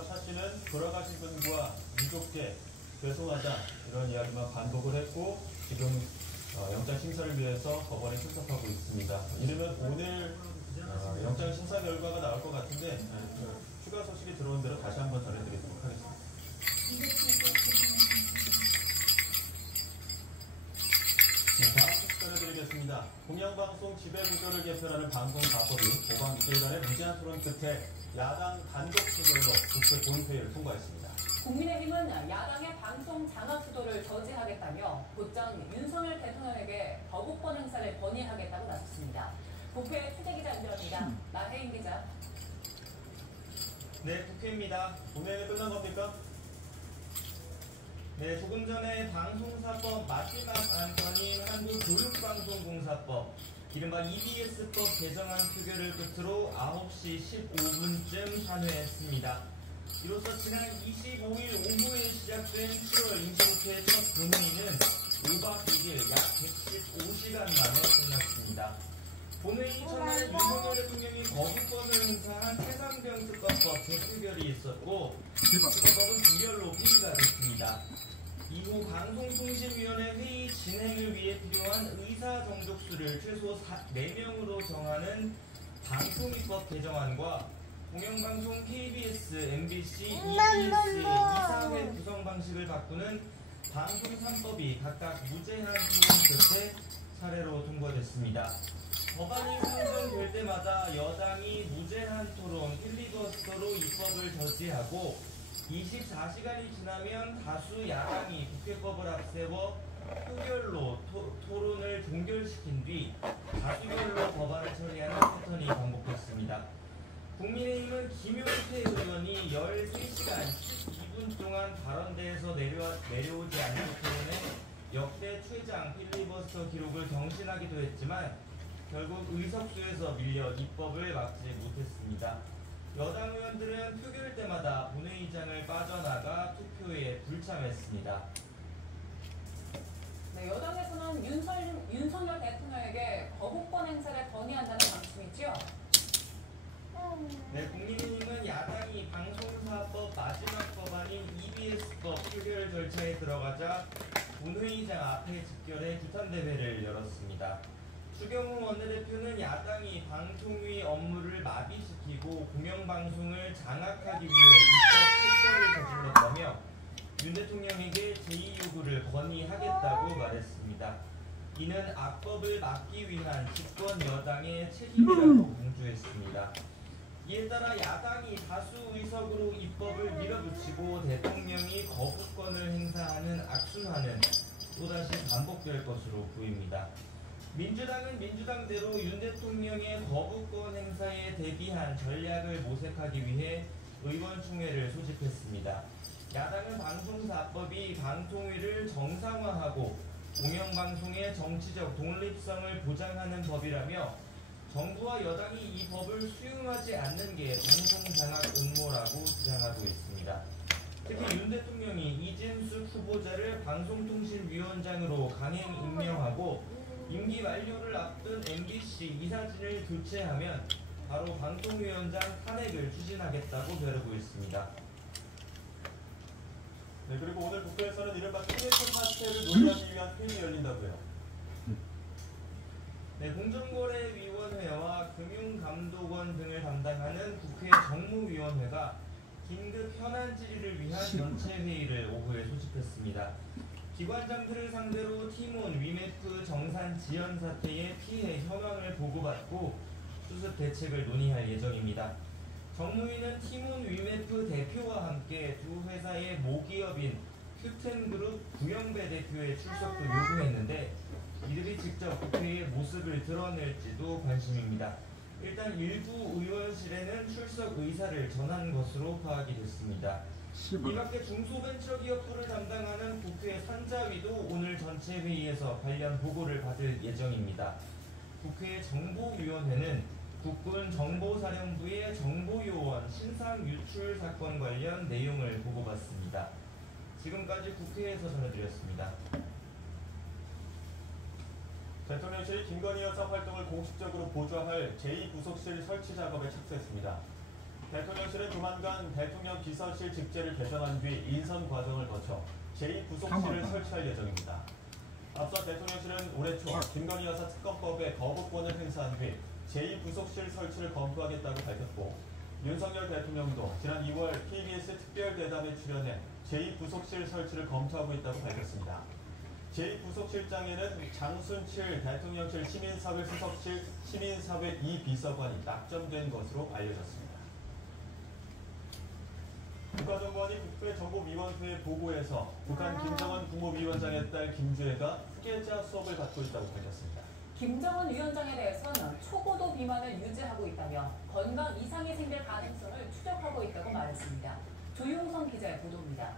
차 씨는 돌아가신 분과 유족께 죄송하다 이런 이야기만 반복을 했고 지금 영장 심사를 위해서 법원에 출석하고 있습니다. 이르면 오늘 영장 심사 결과가 나올 것 같은데 추가 소식이 들어온 대로 다시 한번 전해드리도록 하겠습니다. 다음 소식 전해드리겠습니다. 공영방송 지배구조를 개편하는 방송사법이 보방 이틀간의 무제한 토론 끝에 야당 단독 표결로 국회 본회의를 통과했습니다. 국민의힘은 야당의 방송 장악 수도를 저지하겠다며 곧장 윤석열 대통령에게 거부권 행사를 건의하겠다고 나섰습니다. 국회 취재기자 연결합니다. 나혜인 기자. 네, 국회입니다. 본회의 끝난 겁니까? 네, 조금 전에 방송사법 마지막 안건인 한국교육방송공사법, 이른바 EBS법 개정안 표결을 끝으로 9시 15분쯤 산회했습니다. 이로써 지난 25일 오후에 시작된 7월 임시국회 첫 본회의는 5박 2일 약 115시간 만에 끝났습니다. 본회의 첫날 윤석열 대통령이 거부권을 행사한 해상병특검법 재표결이 있었고 그 법은 부결로 폐기가 됐습니다. 이후 방송통신위원회 회의 진행을 위해 필요한 의사 정족수를 최소 4명으로 정하는 방통위법 개정안과 공영방송 KBS, MBC, EBS의 이사회 구성 방식을 바꾸는 방송 3법이 각각 무제한 토론 끝에 차례로 통과됐습니다. 법안이 상정될 때마다 여당이 무제한 토론 필리버스터로 입법을 저지하고 24시간이 지나면 다수 야당이 국회법을 앞세워 표결로 토론을 종결시킨 뒤 다수결로 법안을 처리하는 패턴이 반복됐습니다. 국민의힘은 김용태 의원이 13시간 12분 동안 발언대에서 내려오지 않는 토론에 역대 최장 필리버스터 기록을 경신하기도 했지만 결국 의석수에서 밀려 입법을 막지 못했습니다. 여당 의원들은 표결 때마다 본회의장을 빠져나가 투표에 불참했습니다. 네, 여당에서는 윤석열 대통령에게 거부권 행사를 건의한다는 방침이죠. 네, 국민의힘은 야당이 방송사법 마지막 법안인 EBS법 표결 절차에 들어가자 본회의장 앞에 집결해 규탄대회를 열었습니다. 추경호 원내대표는 야당이 방통위 업무를 마비시키고 공영방송을 장악하기 위해 입법 폭거를 저질렀다며 윤 대통령에게 제2요구를 건의하겠다고 말했습니다. 이는 악법을 막기 위한 집권 여당의 책임이라고 강조했습니다. 이에 따라 야당이 다수 의석으로 입법을 밀어붙이고 대통령이 거부권을 행사하는 악순환은 또다시 반복될 것으로 보입니다. 민주당은 민주당대로 윤 대통령의 거부권 행사에 대비한 전략을 모색하기 위해 의원총회를 소집했습니다. 야당은 방송사법이 방통위를 정상화하고 공영방송의 정치적 독립성을 보장하는 법이라며 정부와 여당이 이 법을 수용하지 않는 게 방송장악 음모라고 주장하고 있습니다. 특히 윤 대통령이 이진숙 후보자를 방송통신위원장으로 강행 임명하고 임기 만료를 앞둔 MBC 이사진을 교체하면 바로 방통위원장 탄핵을 추진하겠다고 벼르고 있습니다. 네, 그리고 오늘 국회에서는 이른바 TF 사태를 논의하기 위한 회의가 열린다고요. 네, 공정거래위원회와 금융감독원 등을 담당하는 국회 정무위원회가 긴급 현안 질의를 위한 전체 회의를 오후에 소집했습니다. 기관장들을 상대로 티몬 위메프 정산 지연 사태의 피해 현황을 보고받고 수습 대책을 논의할 예정입니다. 정무위는 티몬 위메프 대표와 함께 두 회사의 모기업인 큐텐그룹 구영배 대표의 출석도 요구했는데 이들이 직접 국회의 모습을 드러낼지도 관심입니다. 일단 일부 의원실에는 출석 의사를 전한 것으로 파악이 됐습니다. 이밖에 중소벤처기업부를 담당하는 국회 산자위도 오늘 전체 회의에서 관련 보고를 받을 예정입니다. 국회 정보위원회는 국군 정보사령부의 정보요원 신상 유출 사건 관련 내용을 보고받습니다. 지금까지 국회에서 전해드렸습니다. 대통령실이 김건희 여사 활동을 공식적으로 보좌할 제2부속실 설치 작업에 착수했습니다. 대통령실은 조만간 대통령 비서실 직제를 개선한 뒤 인선 과정을 거쳐 제2부속실을 잠깐만. 설치할 예정입니다. 앞서 대통령실은 올해 초 김건희 여사 특검법에 거부권을 행사한 뒤 제2부속실 설치를 검토하겠다고 밝혔고 윤석열 대통령도 지난 2월 KBS 특별대담에 출연해 제2부속실 설치를 검토하고 있다고 밝혔습니다. 제2부속실장에는 장순칠 대통령실 시민사회 수석실 시민사회 2비서관이 낙점된 것으로 알려졌습니다. 국가정보원이 국회정보위원회에 보고해서 북한 김정은 국무위원장의 딸 김주애가 후계자 수업을 받고 있다고 밝혔습니다. 김정은 위원장에 대해서는 초고도 비만을 유지하고 있다며 건강 이상이 생길 가능성을 추적하고 있다고 말했습니다. 조용성 기자의 보도입니다.